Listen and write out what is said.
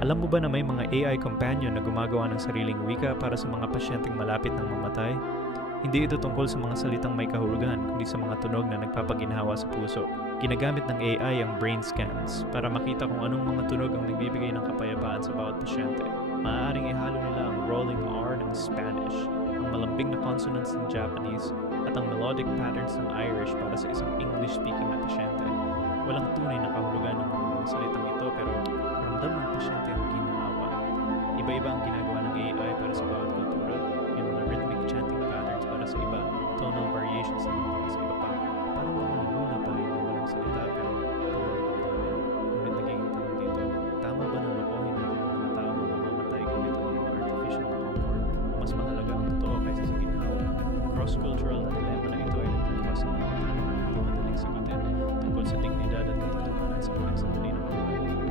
Alam mo ba na may mga AI companion na gumagawa ng sariling wika para sa mga pasyenteng malapit ng mamatay? Hindi ito tungkol sa mga salitang may kahulugan, kundi sa mga tunog na nagpapaginhawa sa puso. Ginagamit ng AI ang brain scans para makita kung anong mga tunog ang nagbibigay ng kapayapaan sa bawat pasyente. Maaaring ihalo nila ang rolling R ng Spanish, ang malambing na consonants ng Japanese, at ang melodic patterns ng Irish para sa isang English-speaking na pasyente. Walang tunay na kahulugan ng mga salitang ito pero ramdam ng pasyente ang ginhawa. Iba-iba ang ginagawa ng AI para sa bawat kultura. May mga rhythmic chanting patterns para sa iba, tonal variations naman para sa iba pa. Parang mga lullaby na walang salita pero pinaramdaman. Ngunit nagiging tanong dito, tama ba na lokohin natin ang mga taong mamamatay gamit ang mga artificial na comfort? O mas mahalaga ang totoo kaysa sa ginhawa? Cross-cultural na dilemma na ito ay nagbubukas ng mga tanong na hindi madaling sagutin tungkol sa dignidad at katotohanan sa huling sandali ng buhay.